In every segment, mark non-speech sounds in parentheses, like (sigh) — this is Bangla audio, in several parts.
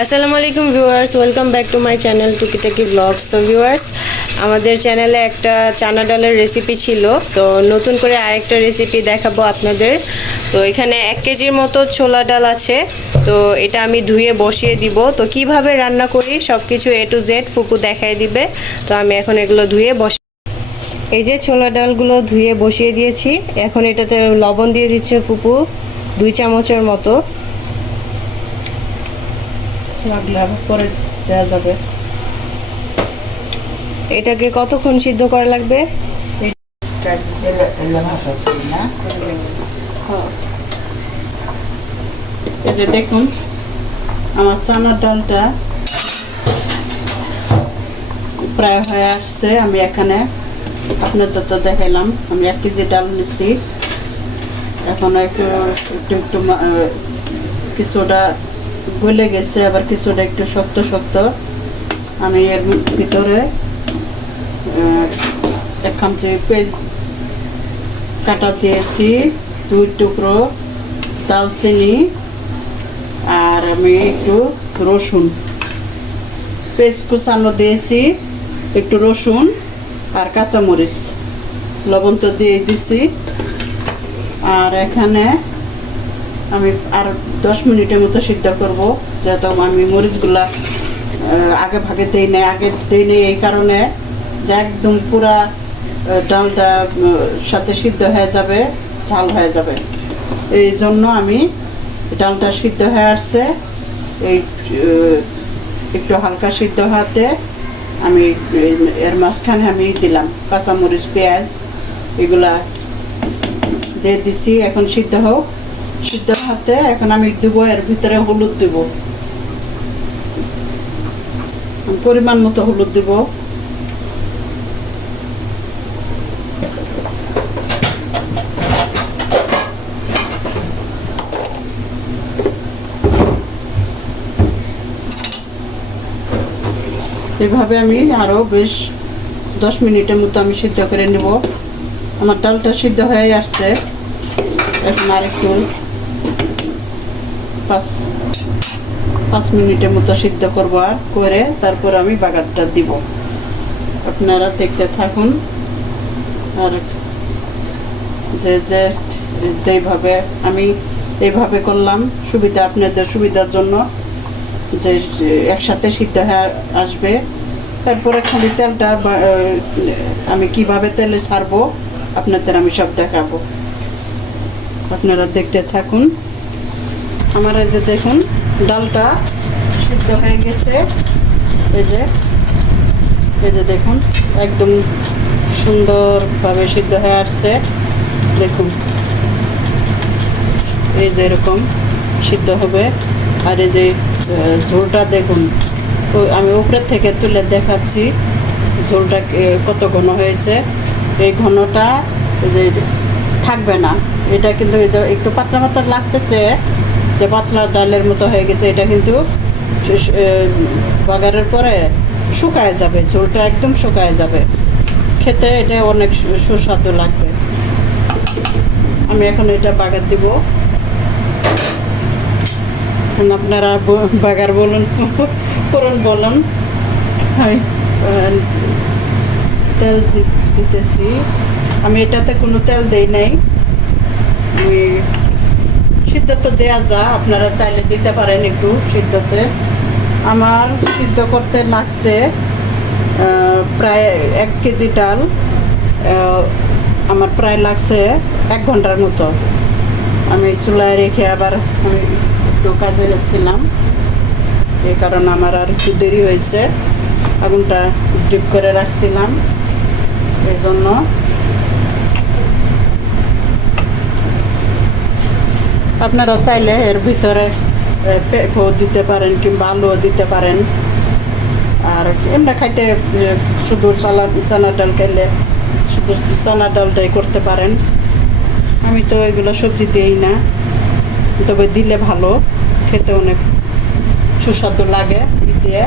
আসসালামু আলাইকুম viewers, welcome back to my channel Tukitaki blogs. তো ভিউয়ার্স, আমাদের চ্যানেলে একটা চানা ডালের রেসিপি ছিল, তো নতুন করে আরেকটা রেসিপি দেখাবো আপনাদের। তো এখানে এক কেজির মতো ছোলা ডাল আছে, তো এটা আমি ধুয়ে বসিয়ে দিব। তো কীভাবে রান্না করি সব কিছু এ টু জেড ফুপু দেখাই দিবে। তো আমি এখন এগুলো ধুয়ে বস এই যে ছোলা ডালগুলো ধুয়ে বসিয়ে দিয়েছি, এখন এটাতে লবণ দিয়ে দিচ্ছে ফুপু, দুই চামচের মতো। লাগলে আবার পরে দেওয়া যাবে। এটাকে কতক্ষণ সিদ্ধ করা লাগবে? এই যে দেখুন, আমার চানার ডালটা প্রায় হয়ে আসছে। আমি এখানে আপনাদের তো দেখাইলাম, আমি এক কেজি ডাল নিছি। এখন একটু একটু একটু কিছুটা গলে গেছে, আবার কিছুটা একটু শক্ত শক্ত। আমি এর ভিতরে এক চামচি পেঁয়াজ কাটা দিয়েছি, দুই টুকরো দালচিনি, আর আমি একটু রসুন। পেঁয়াজ কুচানো দিয়েছি, একটু রসুন আর কাঁচামরিচ। লবণ তো দিয়ে দিছি। আর এখানে আমি আর দশ মিনিটের মতো সিদ্ধ করব, যেহেতু আমি মরিচগুলা আগে ভাগে দেই নাই, আগে দেই নাই এই কারণে যে একদম পুরা ডালটা সাথে সিদ্ধ হয়ে যাবে, ঝাল হয়ে যাবে। এই জন্য আমি ডালটা সিদ্ধ হয়ে আসছে। এই একটু হালকা সিদ্ধ হওয়াতে আমি এর মাঝখানে আমি দিলাম কাঁচামরিচ, পেঁয়াজ, এগুলা দিয়ে দিছি। এখন সিদ্ধ হোক। সিদ্ধ হাতে এখন আমি দিব, এর ভিতরে হলুদ দিব। পরিমাণ মতো হলুদ দিব। এভাবে আমি আরও বেশ দশ মিনিটের মতো আমি সিদ্ধ করে নেব। আমার ডালটা সিদ্ধ হয়ে আসছে। এখন আর একটু পাঁচ পাঁচ মিনিটের মতো সিদ্ধ করব আর করে তারপর আমি বাগারটা দিব। আপনারা দেখতে থাকুন আর যে যে, যেইভাবে আমি এইভাবে করলাম, সুবিধা আপনাদের সুবিধার জন্য যে একসাথে সিদ্ধ হয়ে আসবে। তারপরে খালি তেলটা আমি কীভাবে তেলে ছাড়বো আপনাদের আমি সব দেখাবো। আপনারা দেখতে থাকুন। আমার এই যে দেখুন, ডালটা সিদ্ধ হয়ে গেছে। এই যে এই যে দেখুন, একদম সুন্দরভাবে সিদ্ধ হয়ে আসছে। দেখুন, এই যে এরকম সিদ্ধ হবে। আর এই যে ঝোলটা দেখুন আমি উপরের থেকে তুলে দেখাচ্ছি ঝোলটা কত ঘন হয়েছে। এই ঘনটা যে, থাকবে না। এটা কিন্তু এই যে একটু পাতলা পাতলা লাগতেছে। যে পাতলা ডালের মতো হয়ে গেছে, এটা কিন্তু বাগারের পরে শুকায় যাবে, ঝোলটা একদম শুকায় যাবে। খেতে এটা অনেক সুস্বাদু লাগবে। আমি এখন এটা বাগার দিব। আপনারা বাগার বলুন, (laughs) ফোড়ন বলুন। আমি তেল দিতেছি। আমি এটাতে কোনো তেল দেই নাই। আমি সিদ্ধ তো দেওয়া যা, আপনারা চাইলে দিতে পারেন একটু সিদ্ধতে। আমার সিদ্ধ করতে লাগছে প্রায় এক কেজি ডাল আমার প্রায় লাগছে এক ঘণ্টার মতো। আমি চুলায় রেখে আবার আমি একটু কাজে যাচ্ছিলাম এই কারণে আমার আর একটু দেরি হয়েছে। আগুনটা ডিপ করে রাখছিলাম, এই জন্য আপনারা চাইলে এর ভিতরে পেঁপেও দিতে পারেন কিংবা আলুও দিতে পারেন। আর এমনি খাইতে শুধু চালা, চানা ডাল খাইলে শুধু চানা ডালটাই করতে পারেন। আমি তো এগুলো সবজি দিই না, তবে দিলে ভালো, খেতে অনেক সুস্বাদু লাগে দিয়ে,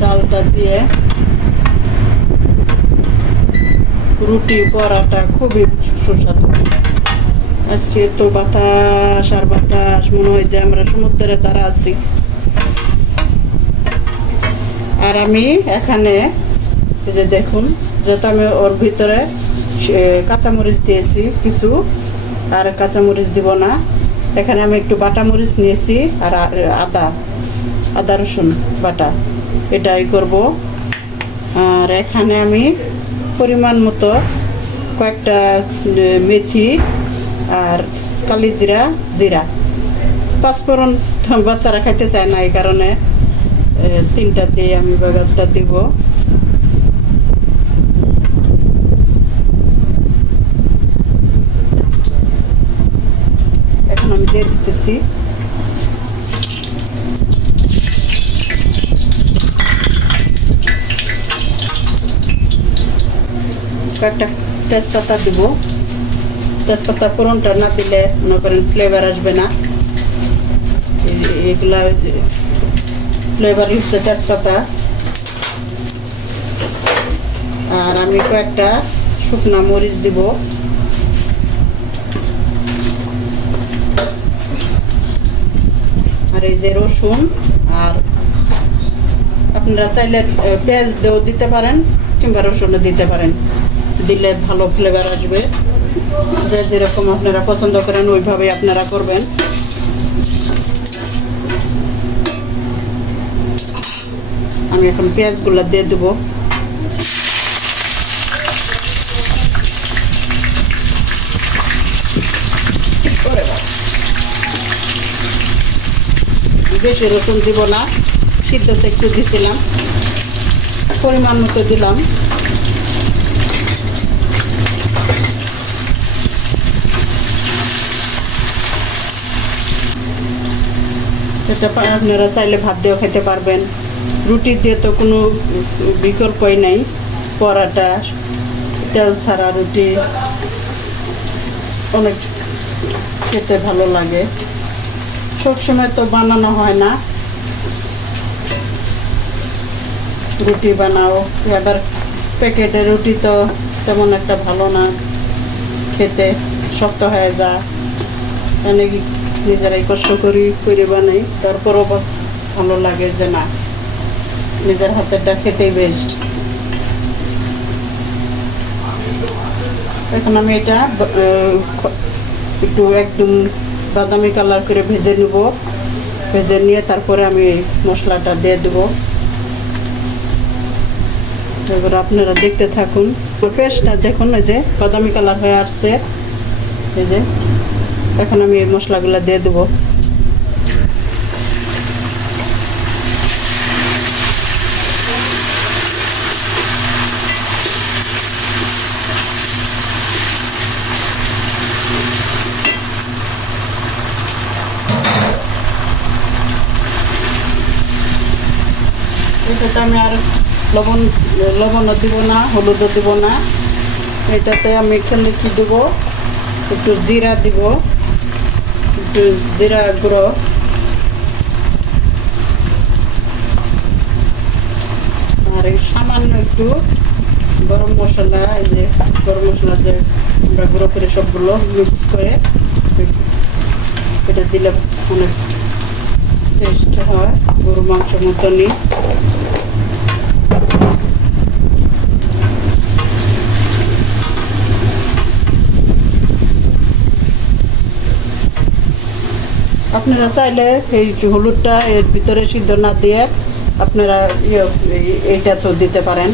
ডালটা দিয়ে। রুটি, পরাটা খুবই সুস্বাদু। আজকে তো বাতাস আর বাতাস, মনে হয় যে আমরা সমুদ্রের দ্বারা আছি। আর আমি এখানে, এই যে দেখুন, যেহেতু আমি ওর ভিতরে কাঁচামরিচ দিয়েছি কিছু, আর কাঁচামরিচ দিব না। এখানে আমি একটু বাটা মরিচ নিয়েছি আর আদা আদা রসুন বাটা। এটাই করব। আর এখানে আমি পরিমাণ মতো কয়েকটা মেথি আর কালি জিরা জিরা। পাঁচফোড়ন (laughs) বাচ্চারা খাইতে চায় না, এই কারণে তিনটা দিয়ে আমি বাগারটা দিব। এখন আমি দিয়ে দিতেছি। কয়েকটা তেজপাতা দিব। তেজপাতা ফোড়নটা না দিলে মনে করেন ফ্লেভার আসবে না। এগুলা ফ্লেভার হচ্ছে তেজপাতা। আর আমি কয়েকটা শুকনা মরিচ দিব। আর এই যে রসুন, আর আপনারা চাইলে পেঁয়াজ দিয়েও দিতে পারেন কিংবা রসুনও দিতে পারেন। দিলে ভালো ফ্লেভার আসবে। যে যেরকম আপনারা পছন্দ করেন ওইভাবে আপনারা করবেন। আমি এখন পেঁয়াজগুলো দিয়ে দেবো। বেশি রসুন দিব না, সিদ্ধতে একটু দিছিলাম। পরিমাণ মতো দিলাম। পা- আপনারা চাইলে ভাত দিয়েও খেতে পারবেন। রুটি দিয়ে তো কোনো বিকল্পই নাই। পরাটা, তেল ছাড়া রুটি, অনেক খেতে ভালো লাগে। সবসময় তো বানানো হয় না। রুটি বানাও। এবার প্যাকেটের রুটি তো তেমন একটা ভালো না। খেতে শক্ত হয়ে যায়। অনেক নিজেরাই কষ্ট করি করে বানাই তারপরও ভালো লাগে যে না, নিজের হাতেরটা খেতেই বেস্ট এখন আমি এটা একটু একদম বাদামি কালার করে ভেজে নেব। ভেজে নিয়ে তারপরে আমি মশলাটা দিয়ে দেব। এবার আপনারা দেখতে থাকুন। পেস্টটা দেখুন, এই যে বাদামি কালার হয়ে আসছে। এই যে এখন আমি এই মশলাগুলো দিয়ে দেবো। এটাতে আমি আর লবণ, লবণও দিব না, হলুদও দিব না। এটাতে আমি এখানে কি দেবো? একটু জিরা দিব। একটু জিরা গুঁড়ো। আর সামান্য একটু গরম মশলা, এই যে গরম মশলা যে আমরা গুঁড়ো করে সবগুলো মিক্স করে এটা দিলে অনেক টেস্ট হয় গরু মাংস মতনই। আপনারা চাইলে এই হলুদটা এর ভিতরে সিদ্ধ না দিয়ে আপনারা ইয়ে এই- এইটা তো দিতে পারেন।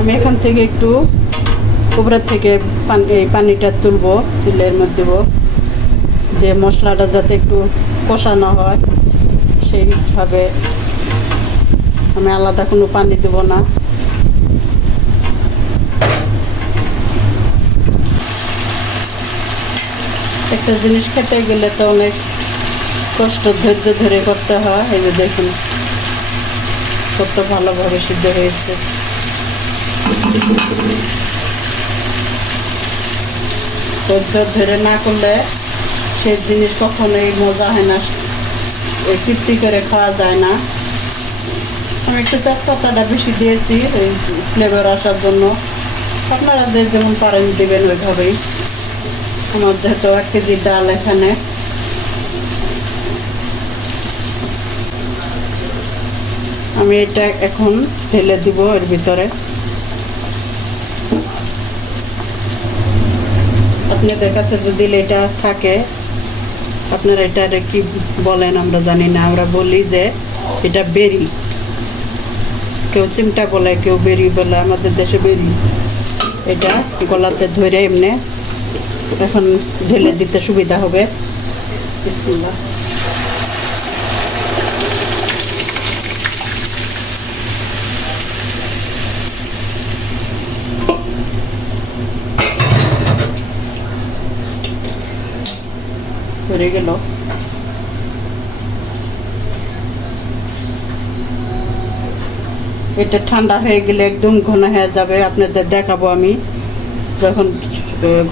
আমি এখান থেকে একটু উপরের থেকে এই পানিটা তুলবো, তুলে এর মধ্যে দেবো। যে মশলাটা যাতে একটু কষানো হয়। সেইভাবে আমি আলাদা কোনো পানি দেব না। একটা জিনিস খেতে গেলে তো অনেক কষ্ট ধৈর্য ধরে করতে হয়। এই যে দেখুন, কত ভালোভাবে সিদ্ধ হয়েছে। ধৈর্য ধরে না করলে সেই জিনিস কখনোই মজা হয় না। তৃপ্তি করে খাওয়া যায় না। আমি একটু তেজপাতাটা বেশি দিয়েছি এই ফ্লেভার আসার জন্য। আপনারা যে যেমন পারেন দেবেন ওইভাবেই। আমার যেহেতু এক কেজি ডাল এখানে। আমি এটা এখন ঢেলে দিব এর ভিতরে। আপনাদের কাছে যদি এটা থাকে আপনারা এটা কি বলেন আমরা জানি না, আমরা বলি যে এটা বেরি। কেউ চিমটা বলে, কেউ বেরি বলে, আমাদের দেশে বেরি। এটা গলাতে ধরে এমনি এখন ঢেলে দিতে সুবিধা হবে। বিসমিল্লাহ। হয়ে গেল। এটা ঠান্ডা হয়ে গেলে একদম ঘন হয়ে যাবে। আপনাদের দেখাবো আমি। যখন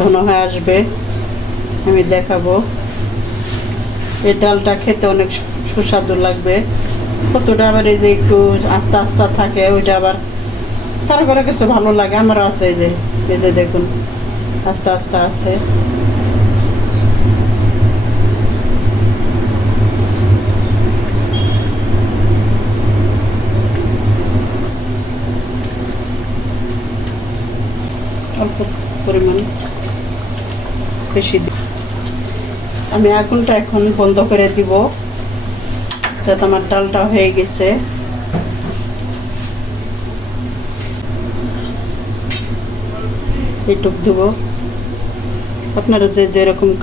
ঘন হয়ে আসবে, আমি দেখাবো। এই ডালটা খেতে অনেক সুস্বাদু লাগবে। কতটা আবার এই যে একটু আস্তে আস্তে থাকে, ওইটা আবার কারও কিছু ভালো লাগে। আমারও আছে এই যে এই যে দেখুন, আস্তে আস্তে আছে। অল্প পরিমাণ বেশি দি- আমি আগুনটা এখন বন্ধ করে দিব, যাতে আমার ডালটা হয়ে গেছে। এইটুক দেবো। আপনারা যে যেরকম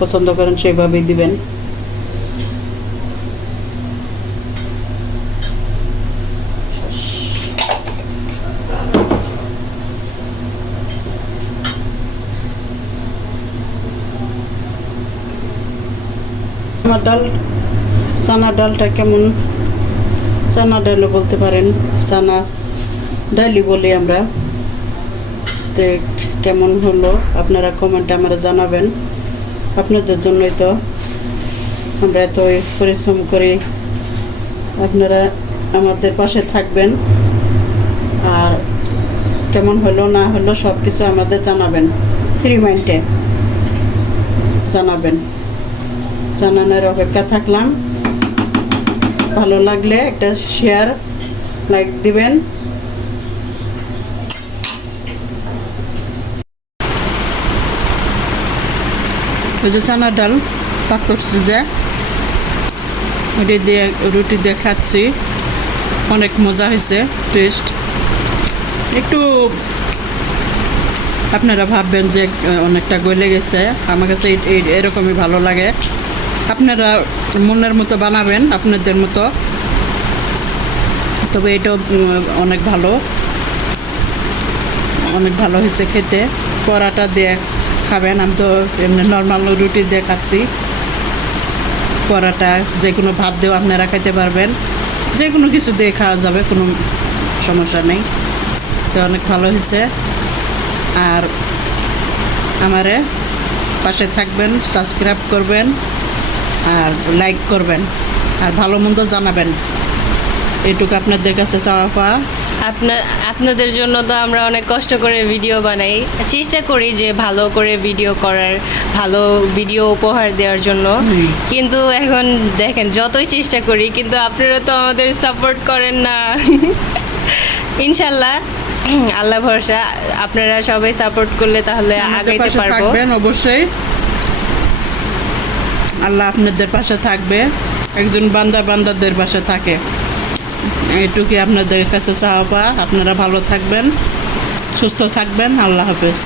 পছন্দ করেন সেইভাবেই দিবেন। আমার ডাল চানা ডালটা কেমন? চানা ডালও বলতে পারেন, চানা ডালি বলি আমরা। তো কেমন হলো? আপনারা কমেন্টে আমরা জানাবেন। আপনাদের জন্যই তো আমরা এত পরিশ্রম করি। আপনারা আমাদের পাশে থাকবেন। আর কেমন হলো, না হলো সব কিছু আমাদের জানাবেন। ফ্রি মাইন্ডে জানাবেন। জানানোর অপেক্ষা থাকলাম। ভালো লাগলে একটা শেয়ার লাইক দিবেন। চানা ডাল পাক করছি যে। ওটি দিয়ে রুটি দিয়ে খাচ্ছি। অনেক মজা হয়েছে টেস্ট একটু আপনারা ভাববেন যে অনেকটা গলে গেছে। আমার কাছে এরকমই ভালো লাগে। আপনারা মনের মতো বানাবেন, আপনাদের মতো। তবে এটাও অনেক ভালো। অনেক ভালো হয়েছে খেতে। পরাটা দিয়ে খাবেন। আমি তো এমনি নর্মাল রুটি দিয়ে খাচ্ছি। পরাটা, যে কোনো ভাত দিয়েও আপনারা খেতে পারবেন। যে কোনো কিছু দিয়ে খাওয়া যাবে, কোনো সমস্যা নেই। তো অনেক ভালো হয়েছে। আর আমারে পাশে থাকবেন সাবস্ক্রাইব করবেন। আর লাইক করবেন আর ভালো মন্দ জানাবেন। এটুকু আপনাদের কাছে চাওয়া পাওয়া। আপনার আপনাদের জন্য তো আমরা অনেক কষ্ট করে ভিডিও বানাই। চেষ্টা করি যে ভালো করে ভিডিও করার ভালো ভিডিও উপহার দেওয়ার জন্য। কিন্তু এখন দেখেন যতই চেষ্টা করি কিন্তু আপনারা তো আমাদের সাপোর্ট করেন না। (laughs) ইনশাল্লাহ। (clears throat) আল্লাহ ভরসা আপনারা সবাই সাপোর্ট করলে তাহলে আগাইতে পারব। অবশ্যই। আল্লাহ আপনাদের পাশে থাকবে। একজন বান্দা বান্দাদের পাশে থাকে। এটুকুই আপনাদের কাছে চাওয়া, আপনারা ভালো থাকবেন, সুস্থ থাকবেন। আল্লাহ হাফেজ।